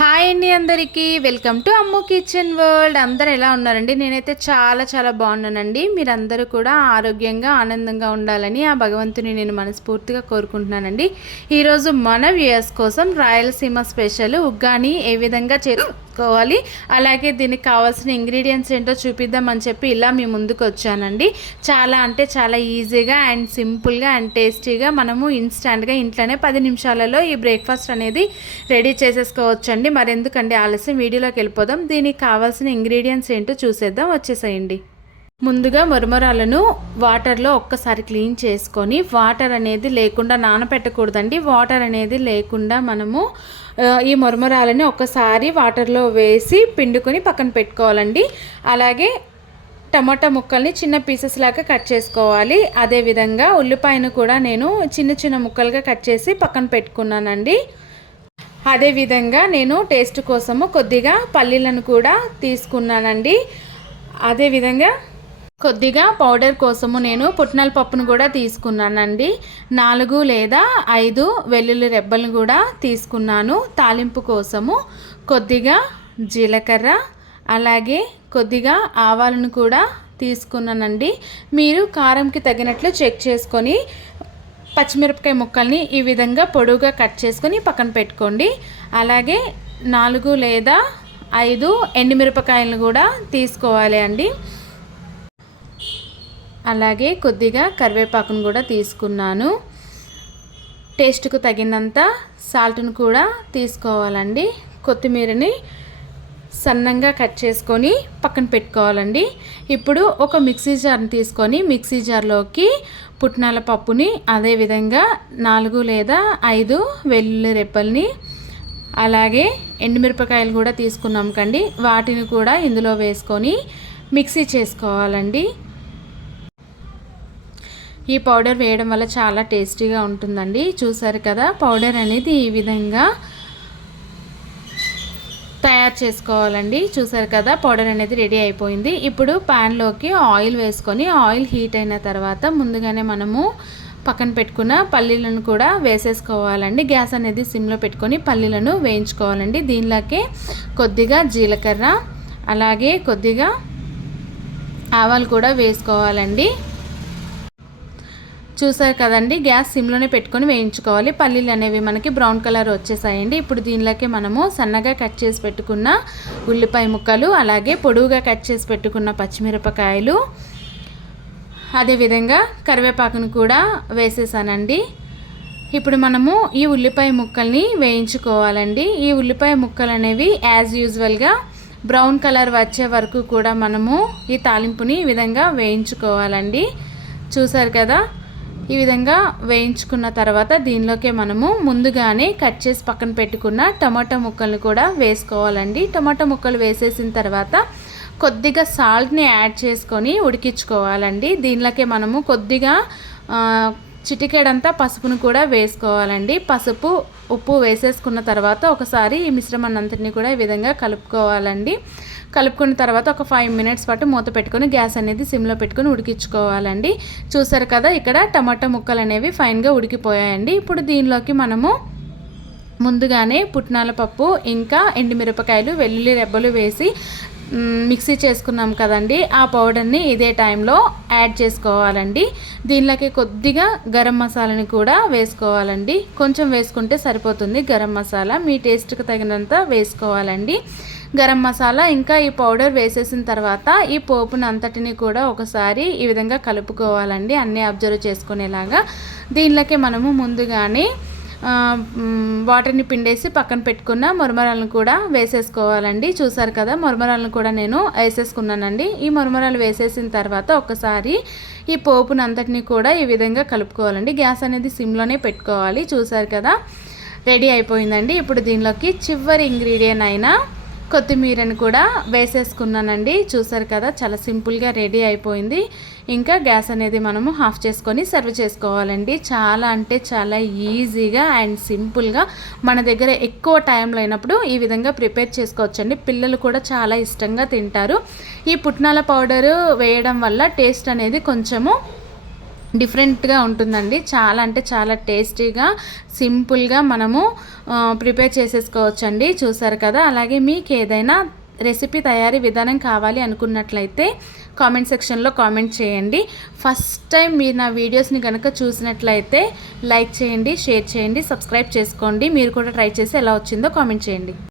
Hi అండి అందరికీ. Welcome to Ammu kitchen world. అందరు ఎలా ఉన్నారండి? నేనైతే చాలా చాలా బాగున్నానండి. మీరందరూ కూడా ఆరోగ్యంగా ఆనందంగా ఉండాలని ఆ భగవంతుని నేను మనస్ఫూర్తిగా కోరుకుంటున్నానండి. ఈరోజు మన వ్యూయర్స్ కోసం రాయలసీమ స్పెషల్ ఉగ్గాని ఏ విధంగా చేసుకోవాలి అలాగే దీనికి కావాల్సిన ఇంగ్రీడియంట్స్ ఏంటో చూపిద్దామని చెప్పి ఇలా మీ ముందుకు వచ్చానండి. చాలా అంటే చాలా ఈజీగా అండ్ సింపుల్గా అండ్ టేస్టీగా మనము ఇన్స్టాంట్గా ఇంట్లోనే పది నిమిషాలలో ఈ బ్రేక్ఫాస్ట్ అనేది రెడీ చేసేసుకోవచ్చండి. మరెందుకండి ఆలస్యం వీడియోలోకి వెళ్ళిపోదాం. దీనికి కావాల్సిన ఇంగ్రీడియంట్స్ ఏంటో చూసేద్దాం వచ్చేసేయండి. ముందుగా మురమరాలను వాటర్లో ఒక్కసారి క్లీన్ చేసుకొని వాటర్ అనేది లేకుండా నానపెట్టకూడదండి. వాటర్ అనేది లేకుండా మనము ఈ మురమరాలని ఒక్కసారి వాటర్లో వేసి పిండుకొని పక్కన పెట్టుకోవాలండి. అలాగే టమాటా ముక్కల్ని చిన్న పీసెస్ లాగా కట్ చేసుకోవాలి. అదేవిధంగా ఉల్లిపాయను కూడా నేను చిన్న చిన్న ముక్కలుగా కట్ చేసి పక్కన పెట్టుకున్నానండి. అదేవిధంగా నేను టేస్ట్ కోసము కొద్దిగా పల్లీలను కూడా తీసుకున్నానండి. అదేవిధంగా కొద్దిగా పౌడర్ కోసము నేను పుట్నాల పప్పును కూడా తీసుకున్నానండి. నాలుగు లేదా ఐదు వెల్లుల్లి రెబ్బలను కూడా తీసుకున్నాను తాలింపు కోసము. కొద్దిగా జీలకర్ర అలాగే కొద్దిగా ఆవాలను కూడా తీసుకున్నానండి. మీరు కారంకి తగినట్లు చెక్ చేసుకొని పచ్చిమిరపకాయ ముక్కల్ని ఈ విధంగా పొడవుగా కట్ చేసుకొని పక్కన పెట్టుకోండి. అలాగే నాలుగు లేదా ఐదు ఎండుమిరపకాయలను కూడా తీసుకోవాలి అండి. అలాగే కొద్దిగా కరివేపాకును కూడా తీసుకున్నాను. టేస్ట్కు తగినంత సాల్ట్ను కూడా తీసుకోవాలండి. కొత్తిమీరని సన్నంగా కట్ చేసుకొని పక్కన పెట్టుకోవాలండి. ఇప్పుడు ఒక మిక్సీ జార్ని తీసుకొని మిక్సీ జార్లోకి పుట్నాల పప్పుని అదేవిధంగా నాలుగు లేదా ఐదు వెల్లుల్లి రెప్పల్ని అలాగే ఎండుమిరపకాయలు కూడా తీసుకున్నాం కండి. వాటిని కూడా ఇందులో వేసుకొని మిక్సీ చేసుకోవాలండి. ఈ పౌడర్ వేయడం వల్ల చాలా టేస్టీగా ఉంటుందండి. చూసారు కదా పౌడర్ అనేది ఈ విధంగా తయారు చేసుకోవాలండి. చూసారు కదా పౌడర్ అనేది రెడీ అయిపోయింది. ఇప్పుడు ప్యాన్లోకి ఆయిల్ వేసుకొని ఆయిల్ హీట్ అయిన తర్వాత ముందుగానే మనము పక్కన పెట్టుకున్న పల్లీలను కూడా వేసేసుకోవాలండి. గ్యాస్ అనేది సిమ్లో పెట్టుకొని పల్లీలను వేయించుకోవాలండి. దీనిలోకి కొద్దిగా జీలకర్ర అలాగే కొద్దిగా ఆవాలు కూడా వేసుకోవాలండి. చూసారు కదండి గ్యాస్ సిమ్లోనే పెట్టుకొని వేయించుకోవాలి. పల్లీలు అనేవి మనకి బ్రౌన్ కలర్ వచ్చేసాయండి. ఇప్పుడు దీనిలోకి మనము సన్నగా కట్ చేసి పెట్టుకున్న ఉల్లిపాయ ముక్కలు అలాగే పొడవుగా కట్ చేసి పెట్టుకున్న పచ్చిమిరపకాయలు అదేవిధంగా కరివేపాకును కూడా వేసేసానండి. ఇప్పుడు మనము ఈ ఉల్లిపాయ ముక్కల్ని వేయించుకోవాలండి. ఈ ఉల్లిపాయ ముక్కలు అనేవి యాజ్ యూజువల్గా బ్రౌన్ కలర్ వచ్చే వరకు కూడా మనము ఈ తాలింపుని ఈ విధంగా వేయించుకోవాలండి. చూసారు కదా ఈ విధంగా వేయించుకున్న తర్వాత దీనిలోకి మనము ముందుగానే కట్ చేసి పక్కన పెట్టుకున్న టమాటా ముక్కలను కూడా వేసుకోవాలండి. టమాటా ముక్కలు వేసేసిన తర్వాత కొద్దిగా సాల్ట్ని యాడ్ చేసుకొని ఉడికించుకోవాలండి. దీనిలోకి మనము కొద్దిగా చిటికేడంతా పసుపును కూడా వేసుకోవాలండి. పసుపు ఉప్పు వేసేసుకున్న తర్వాత ఒకసారి ఈ మిశ్రమాన్నంతటిని కూడా ఈ విధంగా కలుపుకోవాలండి. కలుపుకున్న తర్వాత ఒక ఫైవ్ మినిట్స్ పాటు మూత పెట్టుకొని గ్యాస్ అనేది సిమ్లో పెట్టుకొని ఉడికించుకోవాలండి. చూసారు కదా ఇక్కడ టమాటా ముక్కలు అనేవి ఫైన్గా ఉడికిపోయాయండి. ఇప్పుడు దీనిలోకి మనము ముందుగానే పుట్నాల పప్పు ఇంకా ఎండుమిరపకాయలు వెల్లుల్లి రెబ్బలు వేసి మిక్సీ చేసుకున్నాం కదండి. ఆ పౌడర్ని ఇదే టైంలో యాడ్ చేసుకోవాలండి. దీనిలోకి కొద్దిగా గరం మసాలాని కూడా వేసుకోవాలండి. కొంచెం వేసుకుంటే సరిపోతుంది గరం మసాలా. మీ టేస్ట్కి తగినంత వేసుకోవాలండి. గరం మసాలా ఇంకా ఈ పౌడర్ వేసేసిన తర్వాత ఈ పోపును అంతటిని కూడా ఒకసారి ఈ విధంగా కలుపుకోవాలండి అన్నీ అబ్జర్వ్ చేసుకునేలాగా. దీనిలోకి మనము ముందుగానే వాటర్ని పిండేసి పక్కన పెట్టుకున్న మురమరాలను కూడా వేసేసుకోవాలండి. చూసారు కదా మురమరాలను కూడా నేను వేసేసుకున్నానండి. ఈ మురమరాలు వేసేసిన తర్వాత ఒకసారి ఈ పోపును అంతటిని కూడా ఈ విధంగా కలుపుకోవాలండి. గ్యాస్ అనేది సిమ్లోనే పెట్టుకోవాలి. చూసారు కదా రెడీ అయిపోయిందండి. ఇప్పుడు దీనిలోకి చివరి ఇంగ్రీడియంట్ అయినా కొత్తిమీరని కూడా వేసేసుకున్నానండి. చూసారు కదా చాలా సింపుల్గా రెడీ అయిపోయింది. ఇంకా గ్యాస్ అనేది మనము ఆఫ్ చేసుకొని సర్వ్ చేసుకోవాలండి. చాలా అంటే చాలా ఈజీగా అండ్ సింపుల్గా మన దగ్గర ఎక్కువ టైం లేనప్పుడు ఈ విధంగా ప్రిపేర్ చేసుకోవచ్చండి. పిల్లలు కూడా చాలా ఇష్టంగా తింటారు. ఈ పుట్నాల పౌడరు వేయడం వల్ల టేస్ట్ అనేది కొంచెము డిఫరెంట్గా ఉంటుందండి. చాలా అంటే చాలా టేస్టీగా సింపుల్గా మనము ప్రిపేర్ చేసేసుకోవచ్చండి. చూసారు కదా? అలాగే మీకు ఏదైనా రెసిపీ తయారీ విధానం కావాలి అనుకున్నట్లయితే కామెంట్ సెక్షన్లో కామెంట్ చేయండి. ఫస్ట్ టైం మీరు నా వీడియోస్ని కనుక చూసినట్లయితే లైక్ చేయండి షేర్ చేయండి సబ్స్క్రైబ్ చేసుకోండి. మీరు కూడా ట్రై చేసి ఎలా వచ్చిందో కామెంట్ చేయండి.